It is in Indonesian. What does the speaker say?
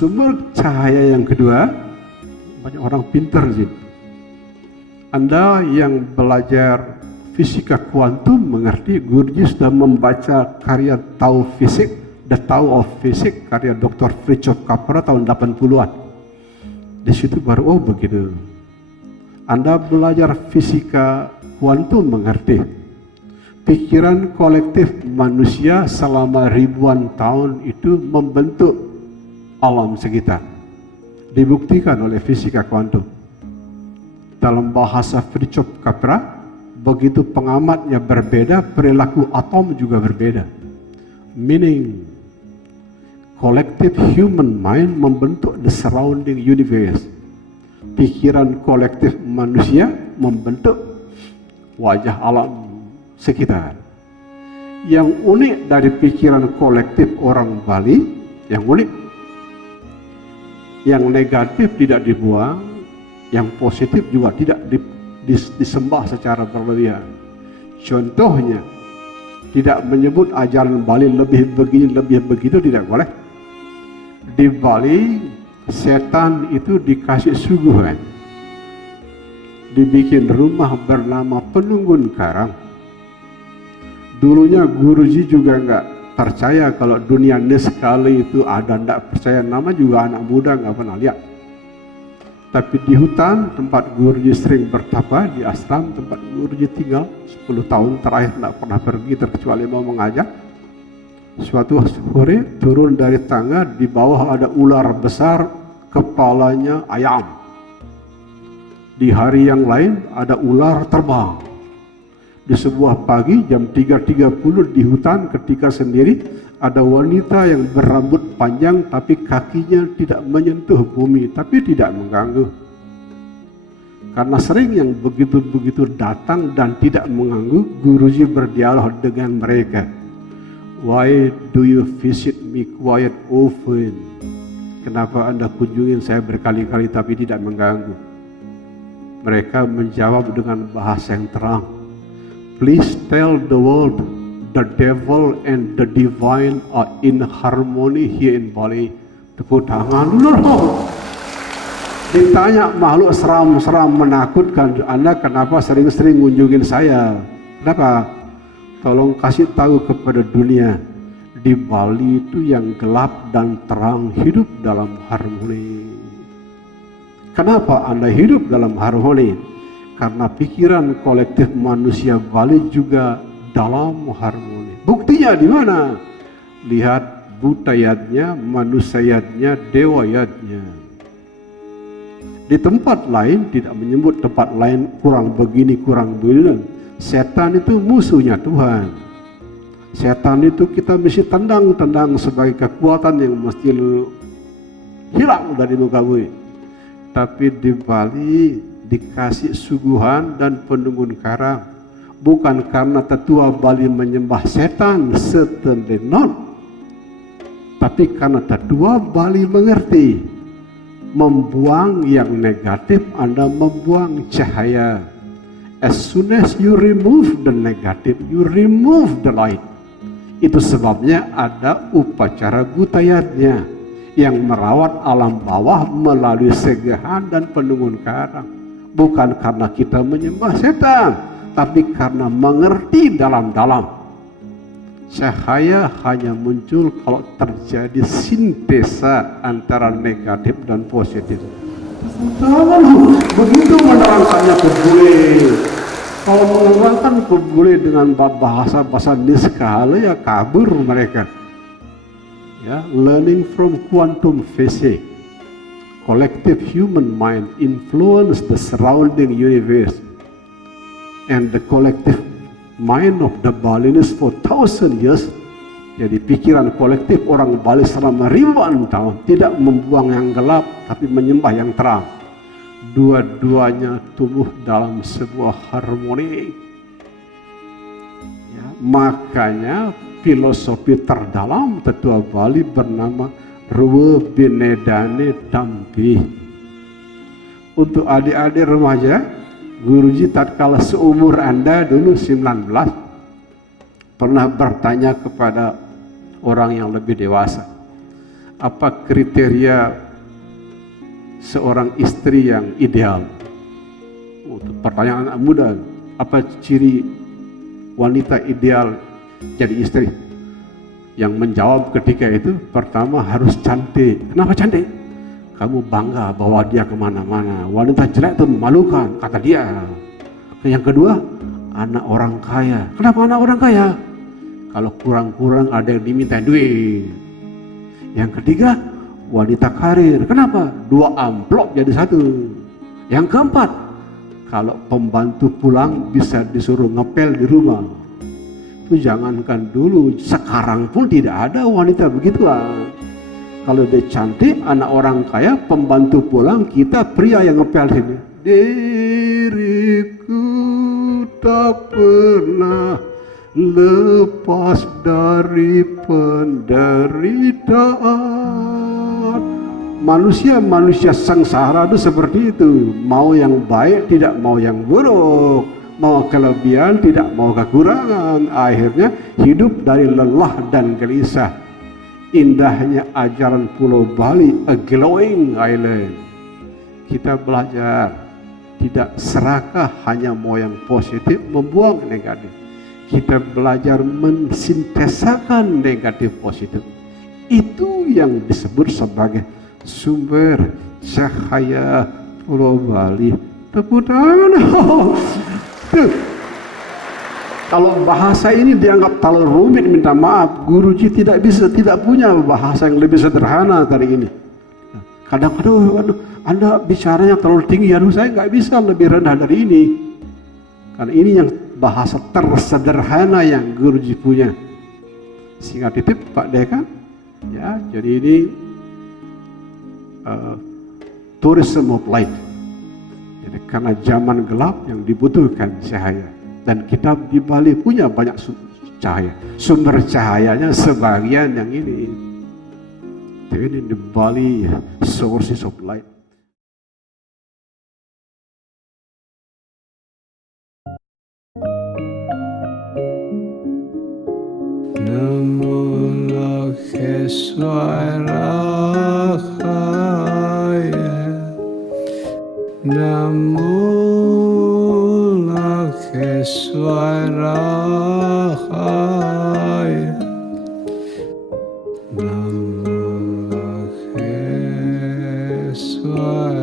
sumber cahaya yang kedua, banyak orang pintar sih. Anda yang belajar fisika kuantum mengerti, Guruji sudah membaca karya Tao Fisik, The Tao of Physics, karya Dr. Fritjof Capra tahun 80-an. Di situ baru, oh begitu. Anda belajar fisika kuantum mengerti, pikiran kolektif manusia selama ribuan tahun itu membentuk alam sekitar. Dibuktikan oleh fisika kuantum. Dalam bahasa Fritjof Capra, begitu pengamatnya berbeda, perilaku atom juga berbeda. Meaning, collective human mind membentuk the surrounding universe. Pikiran kolektif manusia membentuk wajah alam sekitar. Yang unik dari pikiran kolektif orang Bali, yang unik, yang negatif tidak dibuang, yang positif juga tidak disembah secara berlebihan. Contohnya, tidak menyebut ajaran Bali lebih begini, lebih begitu, tidak boleh. Di Bali, setan itu dikasih suguhan. Dibikin rumah bernama Penunggun Karang. Dulunya Guruji juga nggak percaya kalau dunia Neskali itu ada, nggak percaya. Nama juga anak muda nggak pernah lihat. Tapi di hutan tempat Guruji sering bertapa, di ashram tempat Guruji tinggal 10 tahun terakhir tidak pernah pergi terkecuali mau mengajar. Suatu sore turun dari tangga, di bawah ada ular besar, kepalanya ayam. Di hari yang lain ada ular terbang. Di sebuah pagi jam 3.30 di hutan ketika sendiri, ada wanita yang berambut panjang tapi kakinya tidak menyentuh bumi, tapi tidak mengganggu. Karena sering yang begitu-begitu datang dan tidak mengganggu, Guruji berdialog dengan mereka. Why do you visit me quite often? Kenapa Anda kunjungin saya berkali-kali tapi tidak mengganggu? Mereka menjawab dengan bahasa yang terang. Please tell the world the devil and the divine are in harmony here in Bali. Tepuk tangan dulu. Ditanya makhluk seram-seram menakutkan, Anda kenapa sering-sering kunjungin saya? Kenapa? Tolong kasih tahu kepada dunia, di Bali itu yang gelap dan terang hidup dalam harmoni. Kenapa Anda hidup dalam harmoni? Karena pikiran kolektif manusia Bali juga dalam harmoni. Buktinya di mana? Lihat budayatnya, manusiatnya, dewayatnya. Di tempat lain tidak menyebut tempat lain kurang begini, kurang begini. Setan itu musuhnya Tuhan. Setan itu kita mesti tendang sebagai kekuatan yang mesti hilang dari muka bumi. Tapi di Bali dikasih suguhan dan Penunggun Karang. Bukan karena tetua Bali menyembah setan setendenon, tapi karena tetua Bali mengerti, membuang yang negatif, Anda membuang cahaya. As soon as you remove the negative, you remove the light. Itu sebabnya ada upacara Gutayatnya yang merawat alam bawah melalui segahan dan Penunggun Karang. Bukan karena kita menyembah setan, tapi karena mengerti dalam-dalam. Cahaya hanya muncul kalau terjadi sintesa antara negatif dan positif. Begitu menerangkannya boleh. Kalau menerangkan boleh dengan bahasa niskala, ya kabur mereka. Ya, learning from quantum physics. Collective human mind influence the surrounding universe. And the collective mind of the Balinese for 1,000 years, jadi pikiran kolektif orang Bali selama ribuan tahun tidak membuang yang gelap tapi menyembah yang terang. Dua-duanya tumbuh dalam sebuah harmoni. Ya, makanya filosofi terdalam tetua Bali bernama Ruwe Binedane Dampi. Untuk adik-adik remaja, Guruji tatkala seumur Anda dulu 19 pernah bertanya kepada orang yang lebih dewasa, Apa kriteria seorang istri yang ideal? Itu pertanyaan anak muda. Apa ciri wanita ideal jadi istri? Yang menjawab ketika itu, pertama harus cantik. Kenapa cantik? Kamu bangga bawa dia kemana-mana. Wanita jelek itu memalukan, kata dia. Yang kedua, anak orang kaya. Kenapa anak orang kaya? Kalau kurang-kurang ada yang diminta duit. Yang ketiga, wanita karir. Kenapa? 2 amplop jadi 1. Yang keempat, kalau pembantu pulang bisa disuruh ngepel di rumah. Itu jangankan dulu, sekarang pun tidak ada wanita begitu. Kalau dia cantik, anak orang kaya, pembantu pulang, kita pria yang ngepel sini. Diriku tak pernah lepas dari penderitaan. Manusia sengsara itu seperti itu. Mau yang baik, tidak mau yang buruk. Mau kelebihan, tidak mau kekurangan. Akhirnya hidup dari lelah dan gelisah. Indahnya ajaran Pulau Bali, a glowing island. Kita belajar tidak serakah hanya mau yang positif, membuang negatif. Kita belajar mensintesakan negatif positif. Itu yang disebut sebagai sumber cahaya Pulau Bali. Tepuk tangan. Kalau bahasa ini dianggap terlalu rumit, minta maaf, Guruji tidak punya bahasa yang lebih sederhana dari ini. Kadang-kadang, Anda bicaranya terlalu tinggi, saya nggak bisa lebih rendah dari ini. Karena ini yang bahasa tersederhana yang Guruji punya. Singkat titip Pak Dekan, ya, jadi ini tourism of light. Jadi karena zaman gelap yang dibutuhkan cahaya. Dan kita di Bali punya banyak cahaya. Sumber cahayanya sebagian yang ini. Jadi di Bali sources of light. Namo Lokeswara Khaya. Namo Lokeswara Khaya. Namo Lokeswara